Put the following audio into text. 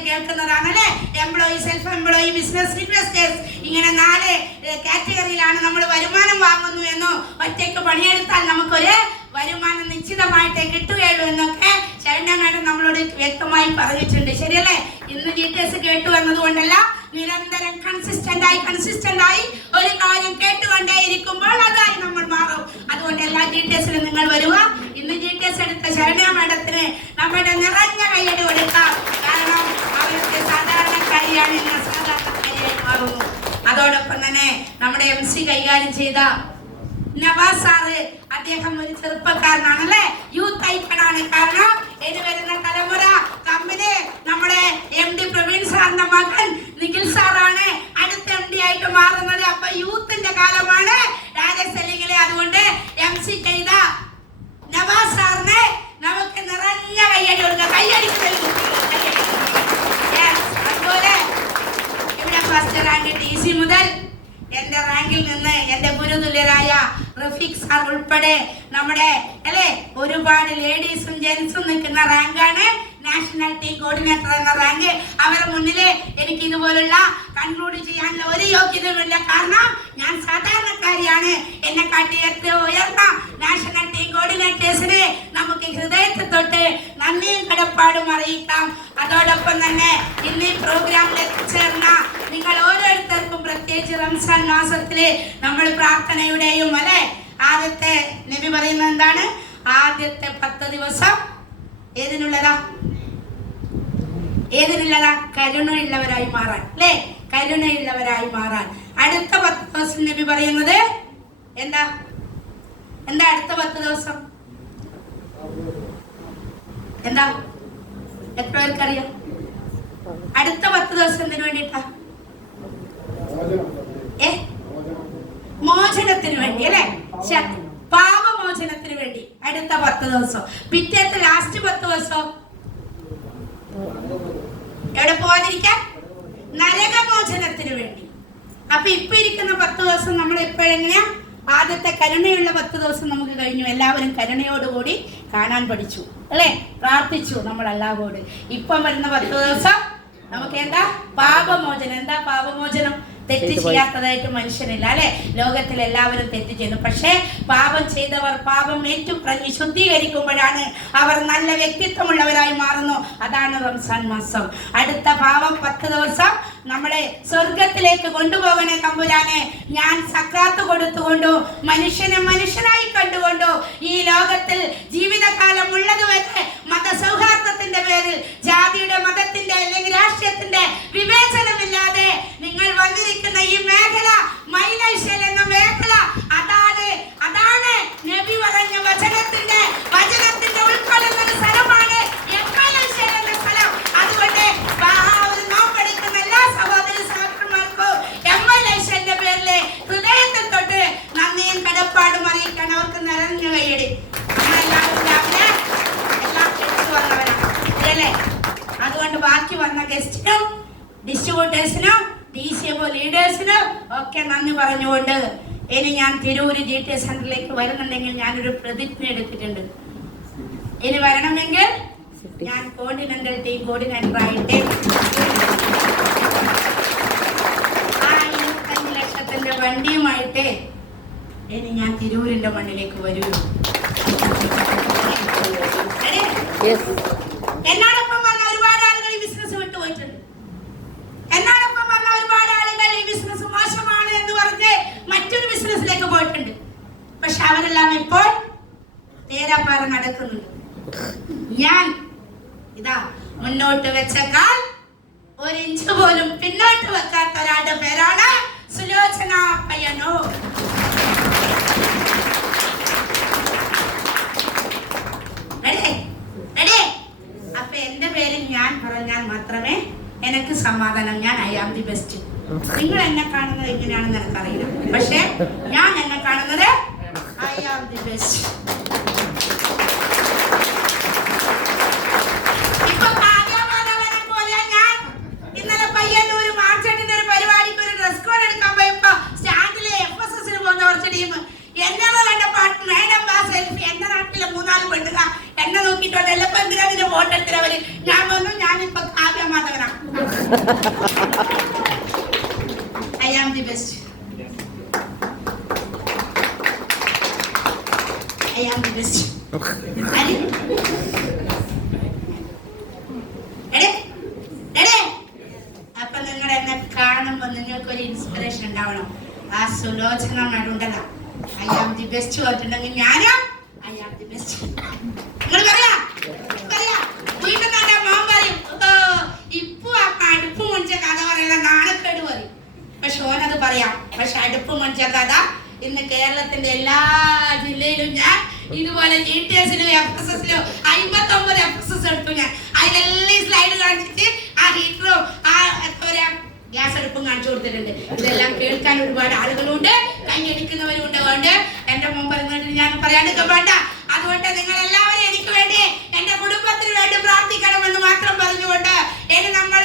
ആയിട്ട് കേൾക്കുന്നതാണ് അല്ലെ. Employee, self employee, business, investors, ഇങ്ങനെ 4 കാറ്റഗറിയിലാണ് നമ്മൾ വരുമാനം വാങ്ങുന്നു എന്നോ ഒറ്റയ്ക്ക് പണിയെടുത്താൽ നമുക്കൊരു വരുമാനം നിശ്ചിതമായിട്ടേ കിട്ടുകയുള്ളൂ എന്നൊക്കെ ശരണ്യ മാഡം നമ്മളോട് വ്യക്തമായി പറഞ്ഞിട്ടുണ്ട്. ശരിയല്ലേ? ഇന്ന് GTS കേട്ടു എന്നതുകൊണ്ടല്ല, നിരന്തരം കൺസിസ്റ്റന്റ് ആയി ഒരു കാര്യം കേട്ടുകൊണ്ടേ ഇരിക്കുമ്പോൾ അതായി നമ്മൾ മാറും. അതുകൊണ്ട് എല്ലാ GTSലും നിങ്ങൾ വരിക. ഇന്ന് GTS എടുത്ത ശരണ്യ മാഡത്തിന് നമ്മുടെ നിറഞ്ഞ കയ്യടി കൊടുക്കാം. കാരണം അവർക്ക് സാധാരണക്കാരിയാണ്, ഇന്ന് സാധാരണക്കാരിയായി മാറുന്നു. അതോടൊപ്പം തന്നെ നമ്മുടെ MC കൈകാര്യം ചെയ്ത നവാസ് സാറ്, അദ്ദേഹം ഒരു ചെറുപ്പക്കാരനാണ് അല്ലെ, യൂത്ത് ഐക്കണാണ്. കാരണം ഇനി വരുന്ന തലമുറ കമ്പനി നമ്മുടെ MD പ്രവീൺ സാറിന്റെ മകൻ നിഖിൽ സാറാണ് അടുത്ത MD ആയിട്ട് മാറുന്നത്. അപ്പൊ യൂത്തിന്റെ കാലമാണ് രാജസെല്ലിങ്ങിലെ. അതുകൊണ്ട് MC ചെയ്ത നവാസ് സാറിനെ നമുക്ക് നിറഞ്ഞ കയ്യടി കൊടുക്കാം. അതുപോലെ ഇവിടെ ഫസ്റ്റ് റാങ്ക് DC മുതൽ എന്റെ റാങ്കിൽ നിന്ന് എന്റെ ഗുരുതുല്യരായ റഫീഖ് സാർ ഉൾപ്പെടെ നമ്മുടെ അല്ലെ ഒരുപാട് ലേഡീസും ജെന്റ്സും നിൽക്കുന്ന റാങ്കാണ് നാഷണൽ ടീം കോർഡിനേറ്റർ എന്ന റാങ്ക്. അവരുടെ മുന്നില് എനിക്ക് ഇതുപോലുള്ള കൺക്ലൂഡ് ചെയ്യാനുള്ള ഒരു യോഗ്യതയുമില്ല. കാരണം ഞാൻ സാധാരണക്കാരിയാണ്. എന്നെ കാട്ടി ഏറ്റവും ഉയർന്ന നാഷണൽ ടീം കോർഡിനേറ്റേഴ്സിന് നമുക്ക് ഹൃദയത്തിൽ തൊട്ട് നന്ദിയും കടപ്പാടും അറിയിക്കാം. അതോടൊപ്പം തന്നെ ഇന്ന് ഈ പ്രോഗ്രാമിൽ എത്തിച്ചേർന്ന നിങ്ങൾ ഓരോരുത്തർക്കും, പ്രത്യേകിച്ച് റംസാൻ മാസത്തില് നമ്മൾ പ്രാർത്ഥനയുടെയും അല്ലെ ആദ്യത്തെ നബി പറയുന്നത് എന്താണ്? ആദ്യത്തെ 10 ദിവസം ഏതിനുള്ളതാ? കരുണയുള്ളവരായി മാറാൻ അല്ലെ, കരുണയുള്ളവരായി മാറാൻ. അടുത്ത 10 ദിവസം നബി പറയുന്നത് എന്താ? അടുത്ത 10 ദിവസം എന്താ? എത്ര പേർക്കറിയാം? അടുത്ത 10 ദിവസം എന്തിനു വേണ്ടിട്ടാ? മോചനത്തിന് വേണ്ടി അല്ലെ, പാപമോചനത്തിന് വേണ്ടി അടുത്ത 10 ദിവസം. പിറ്റേത്തെ ലാസ്റ്റ് 10 ദിവസം എവിടെ പോവാതിരിക്കാൻ? നരകമോചനത്തിന് വേണ്ടി. അപ്പൊ ഇപ്പൊ ഇരിക്കുന്ന 10 ദിവസം നമ്മൾ എപ്പോഴെങ്ങനെയാ? ആദ്യത്തെ കരുണയുള്ള 10 ദിവസം നമുക്ക് കഴിഞ്ഞു. എല്ലാവരും കരുണയോടുകൂടി കാണാൻ പഠിച്ചു അല്ലെ, പ്രാർത്ഥിച്ചു നമ്മൾ അല്ലാഹുവോട്. ഇപ്പം വരുന്ന 10 ദിവസം നമുക്ക് എന്താ? പാപമോചനം. എന്താ പാപമോചനം? തെറ്റ് ചെയ്യാത്തതായിട്ട് മനുഷ്യനില്ല അല്ലെ. ലോകത്തിൽ എല്ലാവരും തെറ്റ് ചെയ്യുന്നു. പക്ഷേ പാപം ചെയ്തവർ പാപം ഏറ്റുപറഞ്ഞ് ശുദ്ധീകരിക്കുമ്പോഴാണ് അവർ നല്ല വ്യക്തിത്വമുള്ളവരായി മാറുന്നു. അതാണ് റംസാൻ മാസം. അടുത്ത പാവം 10 ദിവസം നമ്മളെ സ്വർഗത്തിലേക്ക് കൊണ്ടുപോകണേ തമ്പുരാനെ. ഞാൻ സക്കാത്ത് കൊടുത്തുകൊണ്ടോ മനുഷ്യനെ മനുഷ്യനായി കണ്ടുകൊണ്ടോ ഈ ലോകത്തിൽ ജീവിതകാലം ഉള്ളതുവരെ മതസൗഹാർദ്ദത്തിന്റെ പേരിൽ ജാതിയുടെ, മതത്തിന്റെ അല്ലെങ്കിൽ രാഷ്ട്രീയത്തിന്റെ വിവേചനമില്ലാതെ നിങ്ങൾ വന്നിരിക്കുന്ന ഈ മേഖല, മൈലൈശൽ എന്ന മേഖല, അതാണ് നബി പറഞ്ഞ വചനത്തിന്റെ ഉൾക്കൊള്ളുന്ന സ്ഥലമാണ് മൈലൈശൽ എന്ന സ്ഥലം. അതുകൊണ്ട് നോമ്പെടുക്കുന്ന എല്ലാ സഹോദരി സഹോദരന്മാർക്കും മൈലൈശലിന്റെ പേരില് ഹൃദയത്തിൽ തൊട്ട് നന്ദിയും കടപ്പാടും അറിയിക്കാൻ അവർക്ക് നിറഞ്ഞ കൈയടി. എല്ലാം കേട്ടു വന്നവരാണ് അല്ലേ. അതുകൊണ്ട് ബാക്കി വന്ന ഗസ്റ്റിനും ഡിസ്ട്രിബ്യൂട്ടേഴ്സിനും DCMO ലീഡേഴ്സിനും ഒക്കെ നന്ദി പറഞ്ഞുകൊണ്ട് ഇനി ഞാൻ തിരൂര് GTS സെന്ററിലേക്ക് വരുന്നുണ്ടെങ്കിൽ ഞാനൊരു പ്രതിജ്ഞ എടുത്തിട്ടുണ്ട്. ഇനി വരണമെങ്കിൽ ഞാൻ കോണ്ടിനെന്റൽ ടീം കോർഡിനേറ്റർ ആയിട്ട് ആ 25 ലക്ഷത്തിന്റെ വണ്ടിയുമായിട്ട് ഇനി ഞാൻ തിരൂരിന്റെ മണ്ണിലേക്ക് വരുള്ളൂ. എന്നോടൊപ്പം വന്ന ഒരുപാട് ആളുകൾ ഈ ബിസിനസ് വിട്ടുപോയിട്ടുണ്ട്. എന്നോടൊപ്പം വന്ന ഒരുപാട് ആളുകൾ ഈ ബിസിനസ് മോശമാണ് എന്ന് പറഞ്ഞ് മറ്റൊരു ബിസിനസ്സിലേക്ക് പോയിട്ടുണ്ട്. പക്ഷെ അവരെല്ലാം ഇപ്പോൾ തേരാപ്പാറ നടക്കുന്നുണ്ട്. ഞാൻ ഇതാ മുന്നോട്ട് വെച്ച കാൽ 1 ഇഞ്ച് പോലും പിന്നോട്ട് വെക്കാത്ത ഒരാളുടെ പേരാണ് സുലോചന പയ്യനോ. അപ്പൊ എന്റെ പേരിൽ ഞാൻ പറഞ്ഞാൽ മാത്രമേ എനിക്ക് സമാധാനം. ഞാൻ ഐ ആം ദി ബെസ്റ്റ്. നിങ്ങൾ എന്നെ കാണുന്നത് എങ്ങനെയാണെന്ന് എനിക്കറിയില്ല, പക്ഷെ ഞാൻ എന്നെ കാണുന്നത് ഐ ആം ദി ബെസ്റ്റ്. ഇപ്പൊ പോലെ ഞാൻ ഇന്നലെ പയ്യന്നൂര് മാർച്ചെട്ടിന്റെ ഒരു പരിപാടിക്ക് ഒരു ഡ്രസ് കോഡ് എടുക്കാൻ പോയപ്പോ സ്റ്റാൻഡിലെ FSSന് പോകുന്ന കുറച്ച് ടീം എന്നോട് കണ്ട പാട്ട് മേഡം ആ സെൽഫി. എന്റെ നാട്ടിലെ 3-4 പെണ്ണുക എന്നെ നോക്കിയിട്ടുണ്ട്. എല്ലപ്പോ എന്തിനാ വോട്ട് എടുത്തിട്ടവര്. ഞാൻ പറഞ്ഞു ഞാനിപ്പോ Kavya മാധവനാണ്. I am the best. I am the best. അപ്പൊ നിങ്ങൾ എന്നെ കാണുമ്പോ നിങ്ങൾക്കൊരു ഇൻസ്പിറേഷൻ ഉണ്ടാവണം. ആ സുലോചന നടുണ്ടല്ലോ, ഐ ആം ദി ബെസ്റ്റ് പറഞ്ഞിട്ടുണ്ടെങ്കിൽ ഞാനും ഐ ആം ദി ബെസ്റ്റ്. നിങ്ങൾ പറയാ വീട്ടിൽ നല്ല മോൻ പറയും, ഇപ്പൊ ആ അടുപ്പ് മുഞ്ച കഥ പറയല നാണക്കേട് പറയും. പക്ഷെ ഓനത് പറയാം. പക്ഷെ അടുപ്പ് മുഞ്ച കഥ ഇന്ന് കേരളത്തിന്റെ എല്ലാ ജില്ലയിലും ഞാൻ ഇതുപോലെ GTS-ലും FSS-ലും 59 FSS എടുത്തു. ഞാൻ അതിലെല്ലാം സ്ലൈഡ് കാണിച്ചിട്ട് ആ ഹീറ്ററും ആ ഗ്യാസ് അടുപ്പും കാണിച്ചു കൊടുത്തിട്ടുണ്ട്. ഇതെല്ലാം കേൾക്കാൻ ഒരുപാട് ആളുകളുണ്ട്, കൈയടിക്കുന്നവരുണ്ട്. അതുകൊണ്ട് എന്റെ മുമ്പ് ഞാൻ പറയാണ്ടിരിക്കാൻ വേണ്ട. അതുകൊണ്ട് നിങ്ങൾ എല്ലാവരും എനിക്ക് വേണ്ടി, എന്റെ കുടുംബത്തിന് വേണ്ടി പ്രാർത്ഥിക്കണമെന്ന് മാത്രം പറഞ്ഞുകൊണ്ട് ഇനി നമ്മൾ